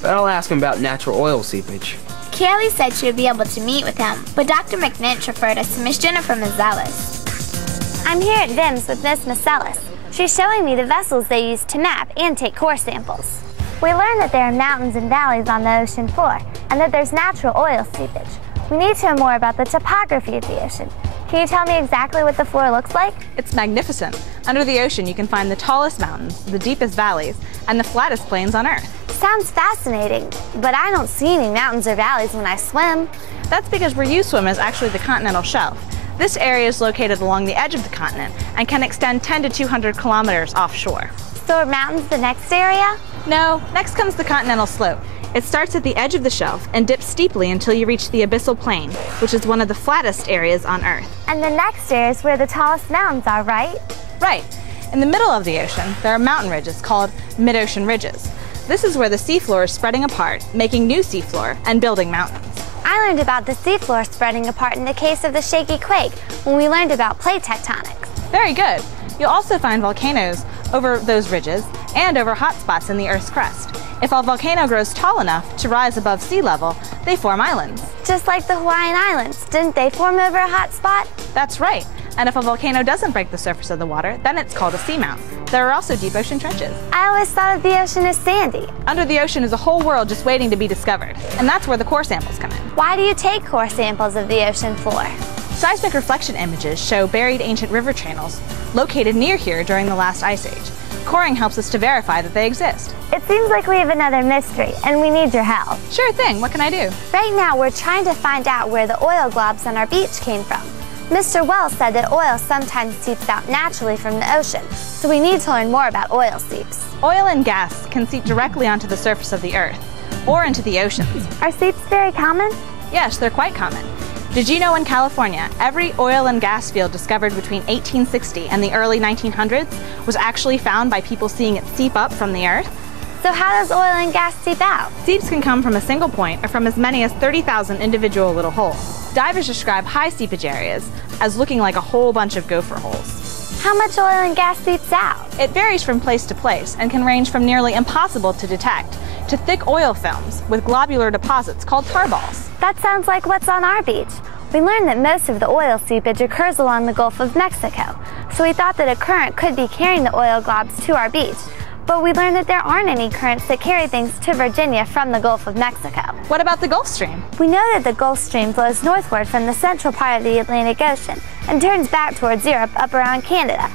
But I'll ask him about natural oil seepage. Kaylee said she would be able to meet with him, but Dr. McNitch referred us to Miss Jennifer Mazellis. I'm here at VIMS with Miss Mazellis. She's showing me the vessels they use to map and take core samples. We learned that there are mountains and valleys on the ocean floor, and that there's natural oil seepage. We need to know more about the topography of the ocean. Can you tell me exactly what the floor looks like? It's magnificent. Under the ocean, you can find the tallest mountains, the deepest valleys, and the flattest plains on Earth. Sounds fascinating, but I don't see any mountains or valleys when I swim. That's because where you swim is actually the continental shelf. This area is located along the edge of the continent and can extend 10 to 200 kilometers offshore. So are mountains the next area? No, next comes the continental slope. It starts at the edge of the shelf and dips steeply until you reach the abyssal plain, which is one of the flattest areas on Earth. And the next area is where the tallest mountains are, right? Right. In the middle of the ocean, there are mountain ridges called mid-ocean ridges. This is where the seafloor is spreading apart, making new seafloor and building mountains. I learned about the seafloor spreading apart in the case of the shaky quake when we learned about plate tectonics. Very good. You'll also find volcanoes over those ridges and over hot spots in the Earth's crust. If a volcano grows tall enough to rise above sea level, they form islands. Just like the Hawaiian Islands, didn't they form over a hot spot? That's right. And if a volcano doesn't break the surface of the water, then it's called a seamount. There are also deep ocean trenches. I always thought of the ocean as sandy. Under the ocean is a whole world just waiting to be discovered, and that's where the core samples come in. Why do you take core samples of the ocean floor? Seismic reflection images show buried ancient river channels located near here during the last ice age. Coring helps us to verify that they exist. It seems like we have another mystery, and we need your help. Sure thing. What can I do? Right now, we're trying to find out where the oil globs on our beach came from. Mr. Wells said that oil sometimes seeps out naturally from the ocean, so we need to learn more about oil seeps. Oil and gas can seep directly onto the surface of the Earth, or into the oceans. Are seeps very common? Yes, they're quite common. Did you know in California, every oil and gas field discovered between 1860 and the early 1900s was actually found by people seeing it seep up from the Earth? So how does oil and gas seep out? Seeps can come from a single point or from as many as 30,000 individual little holes. Divers describe high seepage areas as looking like a whole bunch of gopher holes. How much oil and gas seeps out? It varies from place to place and can range from nearly impossible to detect to thick oil films with globular deposits called tar balls. That sounds like what's on our beach. We learned that most of the oil seepage occurs along the Gulf of Mexico, so we thought that a current could be carrying the oil globs to our beach. But we learned that there aren't any currents that carry things to Virginia from the Gulf of Mexico. What about the Gulf Stream? We know that the Gulf Stream flows northward from the central part of the Atlantic Ocean and turns back towards Europe up around Canada.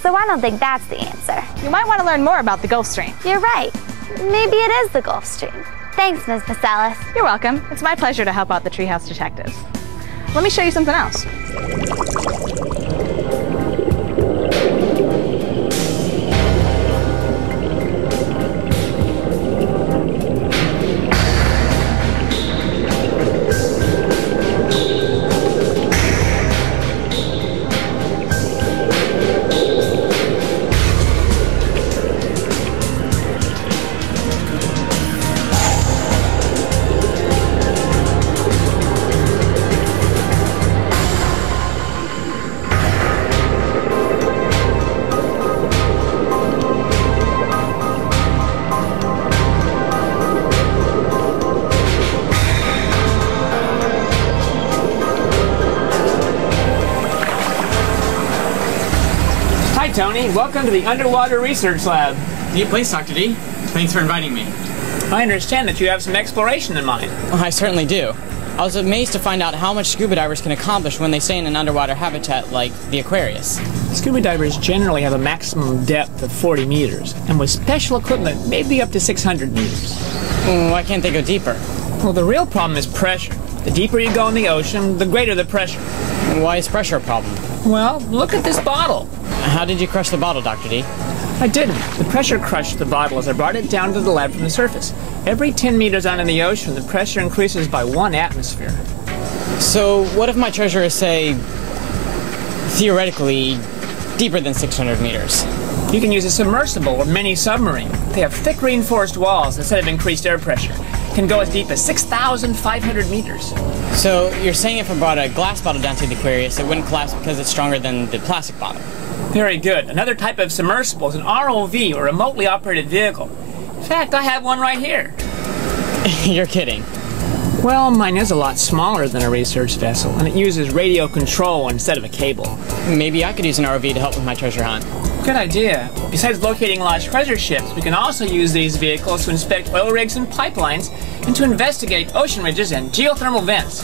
So I don't think that's the answer. You might want to learn more about the Gulf Stream. You're right. Maybe it is the Gulf Stream. Thanks, Ms. Mazellis. You're welcome. It's my pleasure to help out the Treehouse Detectives. Let me show you something else. Tony. Welcome to the Underwater Research Lab. Neat place, Dr. D. Thanks for inviting me. I understand that you have some exploration in mind. Well, I certainly do. I was amazed to find out how much scuba divers can accomplish when they stay in an underwater habitat like the Aquarius. Scuba divers generally have a maximum depth of 40 meters, and with special equipment, maybe up to 600 meters. Why can't they go deeper? Well, the real problem is pressure. The deeper you go in the ocean, the greater the pressure. Why is pressure a problem? Well, look at this bottle. How did you crush the bottle, Dr. D? I didn't. The pressure crushed the bottle as I brought it down to the lab from the surface. Every 10 meters out in the ocean, the pressure increases by 1 atmosphere. So what if my treasure is, say, theoretically deeper than 600 meters? You can use a submersible or mini submarine. They have thick reinforced walls instead of increased air pressure. Can go as deep as 6,500 meters. So you're saying if I brought a glass bottle down to the Aquarius, it wouldn't collapse because it's stronger than the plastic bottle? Very good. Another type of submersible is an ROV, or remotely operated vehicle. In fact, I have one right here. You're kidding. Well, mine is a lot smaller than a research vessel, and it uses radio control instead of a cable. Maybe I could use an ROV to help with my treasure hunt. Good idea. Besides locating lost treasure ships, we can also use these vehicles to inspect oil rigs and pipelines, and to investigate ocean ridges and geothermal vents.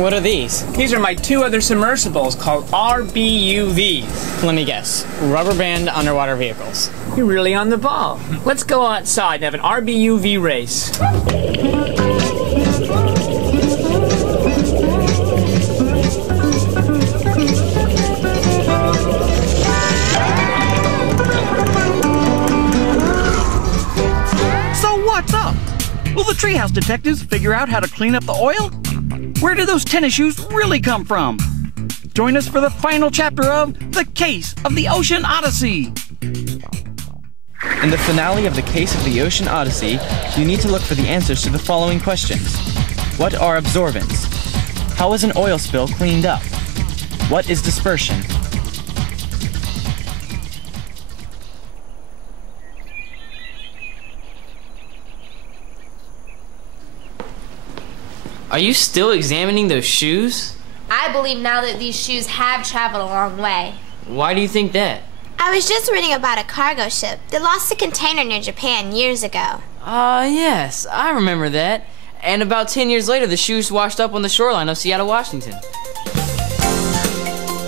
What are these? These are my 2 other submersibles called RBUVs. Let me guess. Rubber band underwater vehicles. You're really on the ball. Let's go outside and have an RBUV race. So what's up? Will the treehouse detectives figure out how to clean up the oil? Where did those tennis shoes really come from? Join us for the final chapter of The Case of the Ocean Odyssey. In the finale of The Case of the Ocean Odyssey, you need to look for the answers to the following questions. What are absorbents? How is an oil spill cleaned up? What is dispersion? Are you still examining those shoes? I believe now that these shoes have traveled a long way. Why do you think that? I was just reading about a cargo ship that lost a container near Japan years ago. Yes, I remember that. And about 10 years later, the shoes washed up on the shoreline of Seattle, Washington.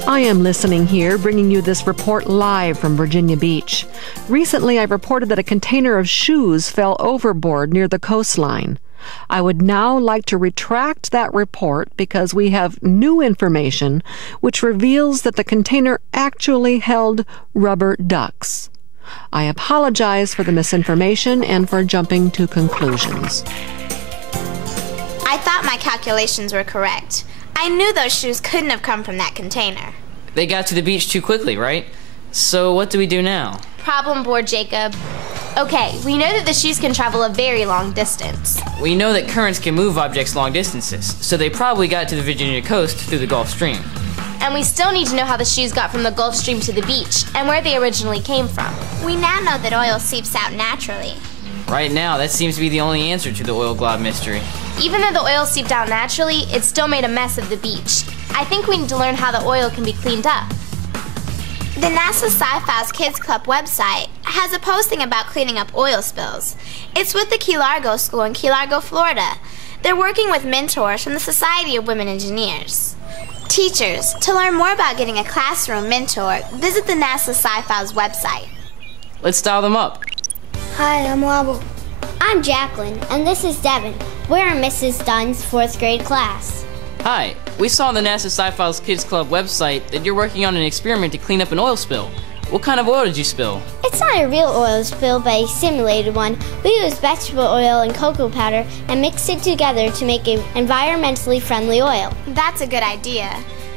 I am listening here, bringing you this report live from Virginia Beach. Recently, I reported that a container of shoes fell overboard near the coastline. I would now like to retract that report because we have new information which reveals that the container actually held rubber ducks. I apologize for the misinformation and for jumping to conclusions. I thought my calculations were correct. I knew those shoes couldn't have come from that container. They got to the beach too quickly, right? So what do we do now? Problem board, Jacob. Okay, we know that the shoes can travel a very long distance. We know that currents can move objects long distances, so they probably got to the Virginia coast through the Gulf Stream. And we still need to know how the shoes got from the Gulf Stream to the beach and where they originally came from. We now know that oil seeps out naturally. Right now, that seems to be the only answer to the oil glob mystery. Even though the oil seeped out naturally, it still made a mess of the beach. I think we need to learn how the oil can be cleaned up. The NASA Sci Files Kids Club website has a posting about cleaning up oil spills. It's with the Key Largo School in Key Largo, Florida. They're working with mentors from the Society of Women Engineers. Teachers, to learn more about getting a classroom mentor, visit the NASA Sci Files website. Let's dial them up. Hi, I'm Labo. I'm Jacqueline, and this is Devin. We're in Mrs. Dunn's 4th grade class. Hi, we saw on the NASA Sci Files Kids Club website that you're working on an experiment to clean up an oil spill. What kind of oil did you spill? It's not a real oil spill, but a simulated one. We used vegetable oil and cocoa powder and mixed it together to make an environmentally friendly oil. That's a good idea.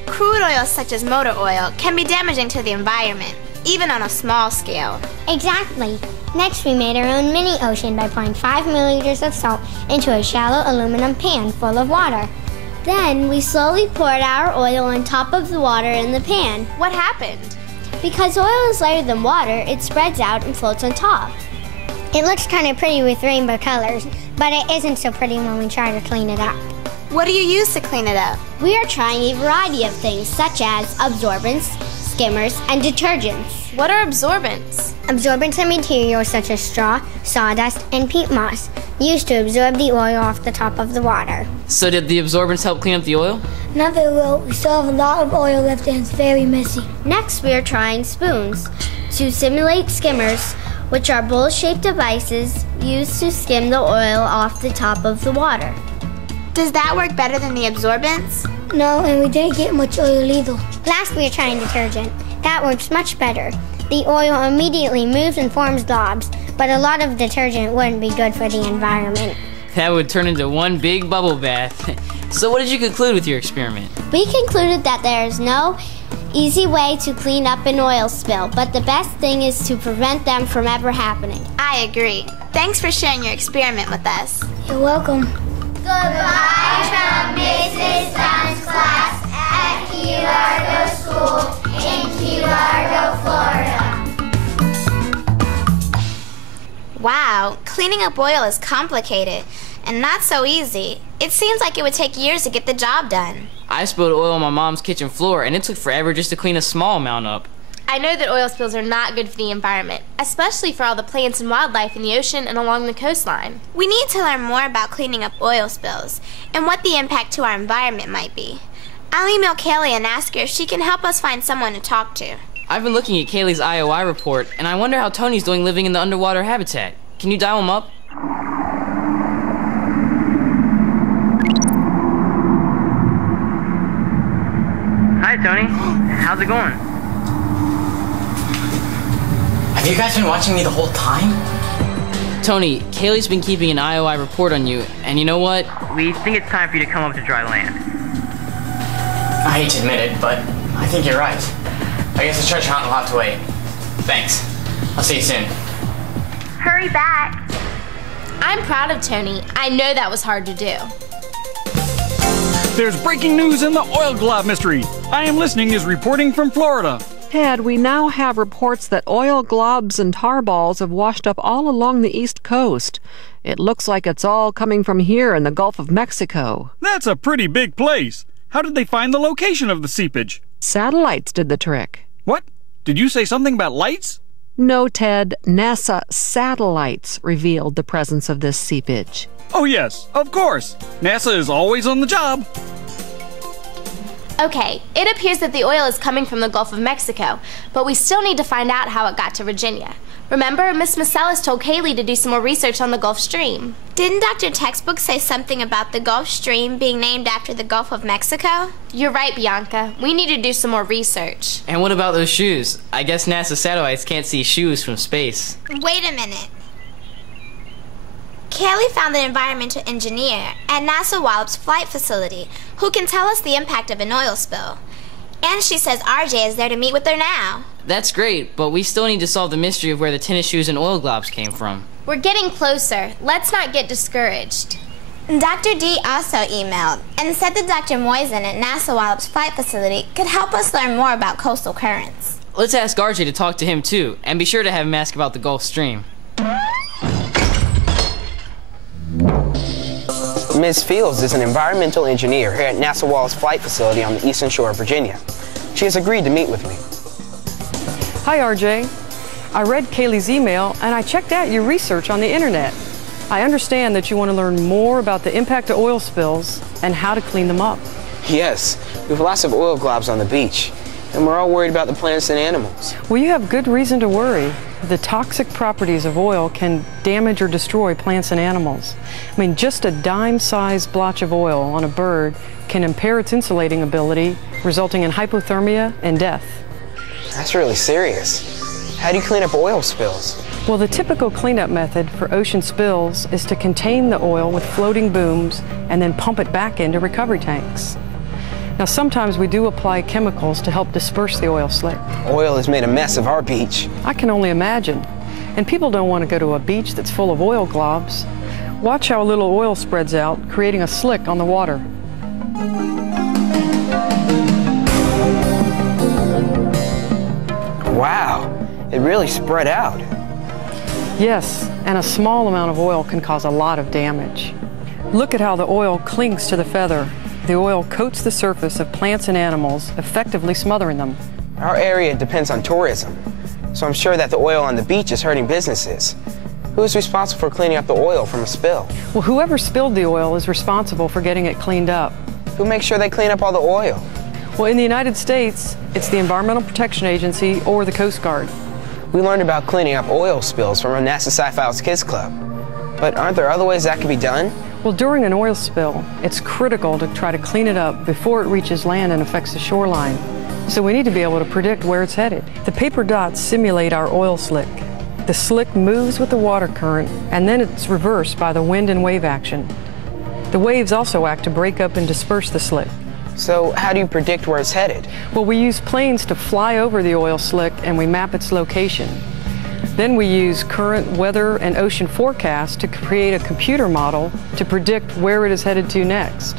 Crude oils such as motor oil can be damaging to the environment, even on a small scale. Exactly. Next, we made our own mini ocean by pouring 5 milliliters of salt into a shallow aluminum pan full of water. Then, we slowly poured our oil on top of the water in the pan. What happened? Because oil is lighter than water, it spreads out and floats on top. It looks kind of pretty with rainbow colors, but it isn't so pretty when we try to clean it up. What do you use to clean it up? We are trying a variety of things, such as absorbents, skimmers, and detergents. What are absorbents? Absorbents are materials such as straw, sawdust, and peat moss used to absorb the oil off the top of the water. So did the absorbents help clean up the oil? Not very well. We still have a lot of oil left and it's very messy. Next, we are trying spoons to simulate skimmers, which are bowl-shaped devices used to skim the oil off the top of the water. Does that work better than the absorbents? No, and we didn't get much oil either. Last, we are trying detergent. That works much better. The oil immediately moves and forms globs, but a lot of detergent wouldn't be good for the environment. That would turn into one big bubble bath. So what did you conclude with your experiment? We concluded that there is no easy way to clean up an oil spill, but the best thing is to prevent them from ever happening. I agree. Thanks for sharing your experiment with us. You're welcome. Goodbye from Mrs. Dunn's class at Key Largo School in Key Largo, Florida. Wow, cleaning up oil is complicated and not so easy. It seems like it would take years to get the job done. I spilled oil on my mom's kitchen floor, and it took forever just to clean a small amount up. I know that oil spills are not good for the environment, especially for all the plants and wildlife in the ocean and along the coastline. We need to learn more about cleaning up oil spills and what the impact to our environment might be. I'll email Kaylee and ask her if she can help us find someone to talk to. I've been looking at Kaylee's IOI report, and I wonder how Tony's doing living in the underwater habitat. Can you dial him up? Hi, Tony. How's it going? Have you guys been watching me the whole time? Tony, Kaylee's been keeping an IOI report on you, and you know what? We think it's time for you to come up to dry land. I hate to admit it, but I think you're right. I guess the treasure hunt will have to wait. Thanks. I'll see you soon. Hurry back. I'm proud of Tony. I know that was hard to do. There's breaking news in the oil glob mystery. I Am Listening is reporting from Florida. Ted, we now have reports that oil globs and tar balls have washed up all along the east coast. It looks like it's all coming from here in the Gulf of Mexico. That's a pretty big place. How did they find the location of the seepage? Satellites did the trick. What? Did you say something about lights? No, Ted. NASA satellites revealed the presence of this seepage. Oh, yes, of course. NASA is always on the job. Okay, it appears that the oil is coming from the Gulf of Mexico, but we still need to find out how it got to Virginia. Remember, Miss Macelis told Kaylee to do some more research on the Gulf Stream. Didn't Dr. Textbook say something about the Gulf Stream being named after the Gulf of Mexico? You're right, Bianca. We need to do some more research. And what about those shoes? I guess NASA satellites can't see shoes from space. Wait a minute. Kaylee found an environmental engineer at NASA Wallops Flight Facility who can tell us the impact of an oil spill. And she says RJ is there to meet with her now. That's great, but we still need to solve the mystery of where the tennis shoes and oil globs came from. We're getting closer. Let's not get discouraged. Dr. D also emailed and said that Dr. Moisen at NASA Wallops Flight Facility could help us learn more about coastal currents. Let's ask RJ to talk to him too, and be sure to have him ask about the Gulf Stream. Ms. Fields is an environmental engineer here at NASA Wallops Flight Facility on the eastern shore of Virginia. She has agreed to meet with me. Hi, RJ. I read Kaylee's email and I checked out your research on the internet. I understand that you want to learn more about the impact of oil spills and how to clean them up. Yes, we have lots of oil globs on the beach, and we're all worried about the plants and animals. Well, you have good reason to worry. The toxic properties of oil can damage or destroy plants and animals. I mean, just a dime-sized blotch of oil on a bird can impair its insulating ability, resulting in hypothermia and death. That's really serious. How do you clean up oil spills? Well, the typical cleanup method for ocean spills is to contain the oil with floating booms and then pump it back into recovery tanks. Now, sometimes we do apply chemicals to help disperse the oil slick. Oil has made a mess of our beach. I can only imagine. And people don't want to go to a beach that's full of oil globs. Watch how a little oil spreads out, creating a slick on the water. Wow, it really spread out. Yes, and a small amount of oil can cause a lot of damage. Look at how the oil clings to the feather. The oil coats the surface of plants and animals, effectively smothering them. Our area depends on tourism, so I'm sure that the oil on the beach is hurting businesses. Who's responsible for cleaning up the oil from a spill? Well, whoever spilled the oil is responsible for getting it cleaned up. Who makes sure they clean up all the oil? Well, in the United States, it's the Environmental Protection Agency or the Coast Guard. We learned about cleaning up oil spills from our NASA Sci Files Kids Club. But aren't there other ways that can be done? Well, during an oil spill, it's critical to try to clean it up before it reaches land and affects the shoreline. So we need to be able to predict where it's headed. The paper dots simulate our oil slick. The slick moves with the water current, and then it's reversed by the wind and wave action. The waves also act to break up and disperse the slick. So how do you predict where it's headed? Well, we use planes to fly over the oil slick and we map its location. Then we use current, weather, and ocean forecasts to create a computer model to predict where it is headed to next.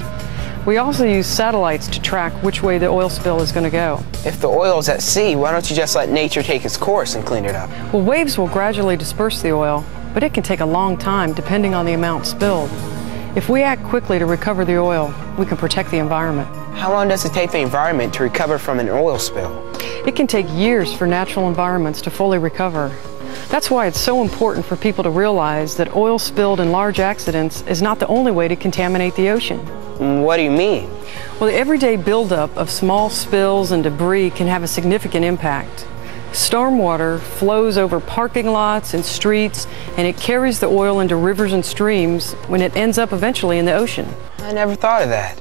We also use satellites to track which way the oil spill is going to go. If the oil is at sea, why don't you just let nature take its course and clean it up? Well, waves will gradually disperse the oil, but it can take a long time depending on the amount spilled. If we act quickly to recover the oil, we can protect the environment. How long does it take the environment to recover from an oil spill? It can take years for natural environments to fully recover. That's why it's so important for people to realize that oil spilled in large accidents is not the only way to contaminate the ocean. What do you mean? Well, the everyday buildup of small spills and debris can have a significant impact. Stormwater flows over parking lots and streets, and it carries the oil into rivers and streams when it ends up eventually in the ocean. I never thought of that.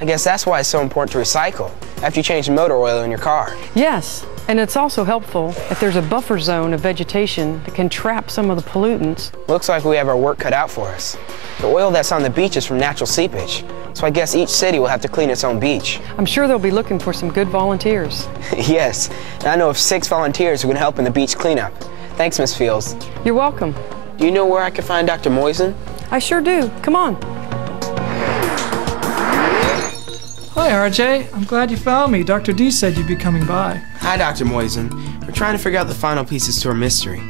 I guess that's why it's so important to recycle after you change the motor oil in your car. Yes, and it's also helpful if there's a buffer zone of vegetation that can trap some of the pollutants. Looks like we have our work cut out for us. The oil that's on the beach is from natural seepage, so I guess each city will have to clean its own beach. I'm sure they'll be looking for some good volunteers. Yes, and I know of 6 volunteers who can help in the beach cleanup. Thanks, Miss Fields. You're welcome. Do you know where I can find Dr. Moisen? I sure do. Come on. Hi, RJ. I'm glad you found me. Dr. D said you'd be coming by. Hi, Dr. Moisen. We're trying to figure out the final pieces to our mystery.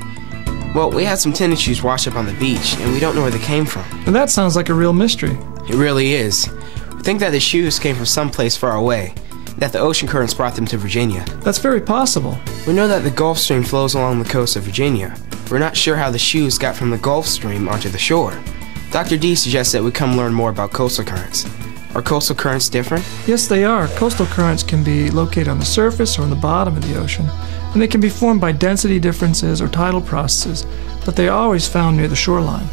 Well, we had some tennis shoes washed up on the beach, and we don't know where they came from. And that sounds like a real mystery. It really is. We think that the shoes came from someplace far away, that the ocean currents brought them to Virginia. That's very possible. We know that the Gulf Stream flows along the coast of Virginia. We're not sure how the shoes got from the Gulf Stream onto the shore. Dr. D suggests that we come learn more about coastal currents. Are coastal currents different? Yes, they are. Coastal currents can be located on the surface or on the bottom of the ocean, and they can be formed by density differences or tidal processes, but they are always found near the shoreline.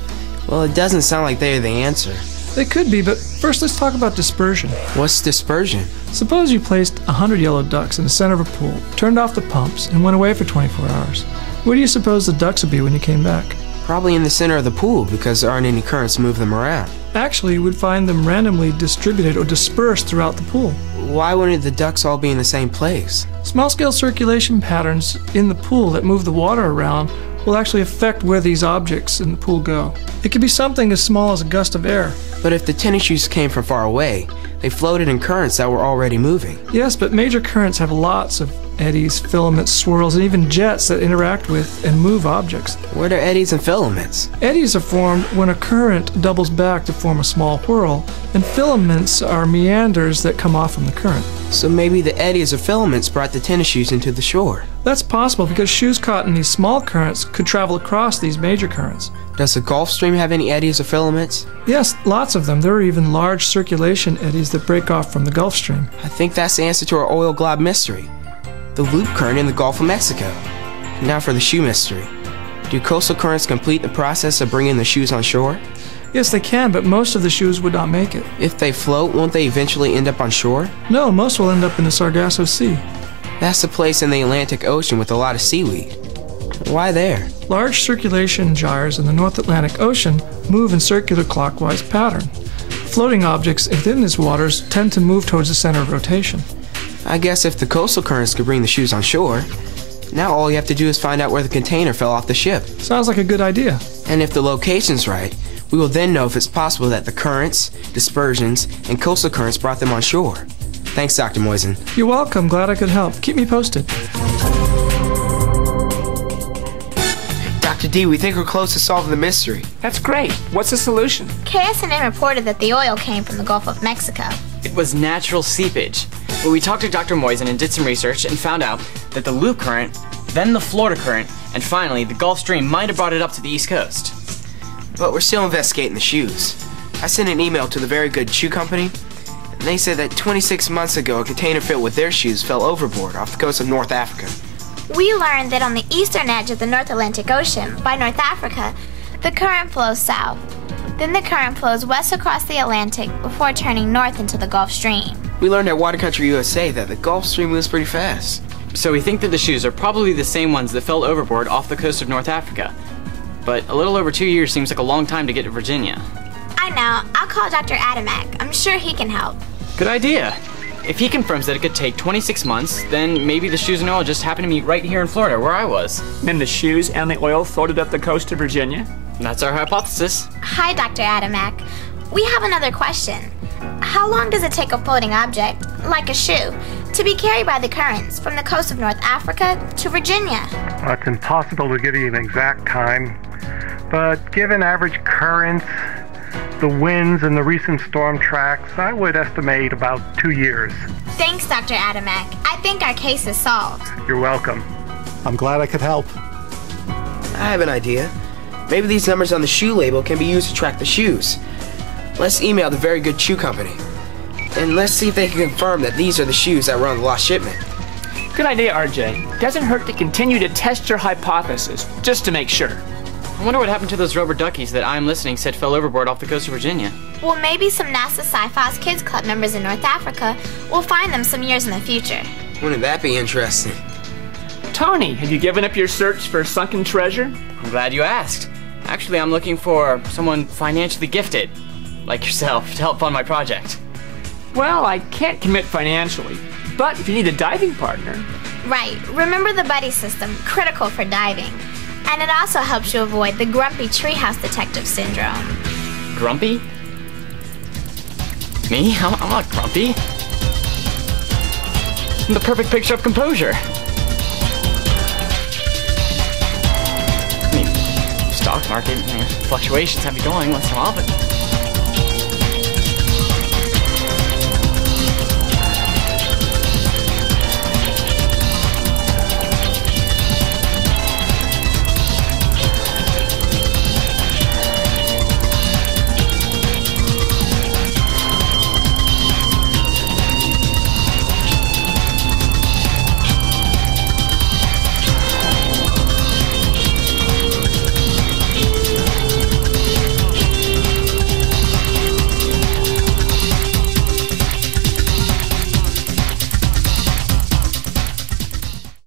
Well, it doesn't sound like they are the answer. They could be, but first let's talk about dispersion. What's dispersion? Suppose you placed 100 yellow ducks in the center of a pool, turned off the pumps, and went away for 24 hours. Where do you suppose the ducks would be when you came back? Probably in the center of the pool, because there aren't any currents to move them around. Actually, you would find them randomly distributed or dispersed throughout the pool. Why wouldn't the ducks all be in the same place? Small-scale circulation patterns in the pool that move the water around will actually affect where these objects in the pool go. It could be something as small as a gust of air. But if the tennis shoes came from far away, they floated in currents that were already moving. Yes, but major currents have lots of eddies, filaments, swirls, and even jets that interact with and move objects. What are eddies and filaments? Eddies are formed when a current doubles back to form a small whirl, and filaments are meanders that come off from the current. So maybe the eddies or filaments brought the tennis shoes into the shore. That's possible because shoes caught in these small currents could travel across these major currents. Does the Gulf Stream have any eddies or filaments? Yes, lots of them. There are even large circulation eddies that break off from the Gulf Stream. I think that's the answer to our oil glob mystery. The loop current in the Gulf of Mexico. Now for the shoe mystery. Do coastal currents complete the process of bringing the shoes on shore? Yes, they can, but most of the shoes would not make it. If they float, won't they eventually end up on shore? No, most will end up in the Sargasso Sea. That's the place in the Atlantic Ocean with a lot of seaweed. Why there? Large circulation gyres in the North Atlantic Ocean move in circular clockwise pattern. Floating objects within these waters tend to move towards the center of rotation. I guess if the coastal currents could bring the shoes on shore, now all you have to do is find out where the container fell off the ship. Sounds like a good idea. And if the location's right, we will then know if it's possible that the currents, dispersions, and coastal currents brought them on shore. Thanks, Dr. Moisen. You're welcome. Glad I could help. Keep me posted. Dr. D, we think we're close to solving the mystery. That's great. What's the solution? KSNM reported that the oil came from the Gulf of Mexico. It was natural seepage. But we talked to Dr. Moisen and did some research and found out that the loop current, then the Florida current, and finally the Gulf Stream might have brought it up to the East Coast. But we're still investigating the shoes. I sent an email to the Very Good Shoe Company, and they said that 26 months ago a container filled with their shoes fell overboard off the coast of North Africa. We learned that on the eastern edge of the North Atlantic Ocean, by North Africa, the current flows south. Then the current flows west across the Atlantic before turning north into the Gulf Stream. We learned at Water Country USA that the Gulf Stream moves pretty fast. So we think that the shoes are probably the same ones that fell overboard off the coast of North Africa. But a little over 2 years seems like a long time to get to Virginia. I know. I'll call Dr. Adamek. I'm sure he can help. Good idea. If he confirms that it could take 26 months, then maybe the shoes and oil just happened to meet right here in Florida, where I was. Then the shoes and the oil floated up the coast of Virginia? That's our hypothesis. Hi, Dr. Adamek. We have another question. How long does it take a floating object, like a shoe, to be carried by the currents from the coast of North Africa to Virginia? It's impossible to give you an exact time, but given average currents, the winds, and the recent storm tracks, I would estimate about 2 years. Thanks, Dr. Adamek. I think our case is solved. You're welcome. I'm glad I could help. I have an idea. Maybe these numbers on the shoe label can be used to track the shoes. Let's email the Very Good Shoe Company, and let's see if they can confirm that these are the shoes that were on the lost shipment. Good idea, RJ. Doesn't hurt to continue to test your hypothesis, just to make sure. I wonder what happened to those rubber duckies that I'm Listening said fell overboard off the coast of Virginia. Well, maybe some NASA Sci Files Kids Club members in North Africa will find them some years in the future. Wouldn't that be interesting? Tony, have you given up your search for sunken treasure? I'm glad you asked. Actually, I'm looking for someone financially gifted, like yourself, to help fund my project. Well, I can't commit financially, but if you need a diving partner... Right. Remember the buddy system, critical for diving. And it also helps you avoid the grumpy treehouse detective syndrome. Grumpy? Me? I'm not grumpy. I'm the perfect picture of composure. I mean, stock market, fluctuations have me going once in a while, but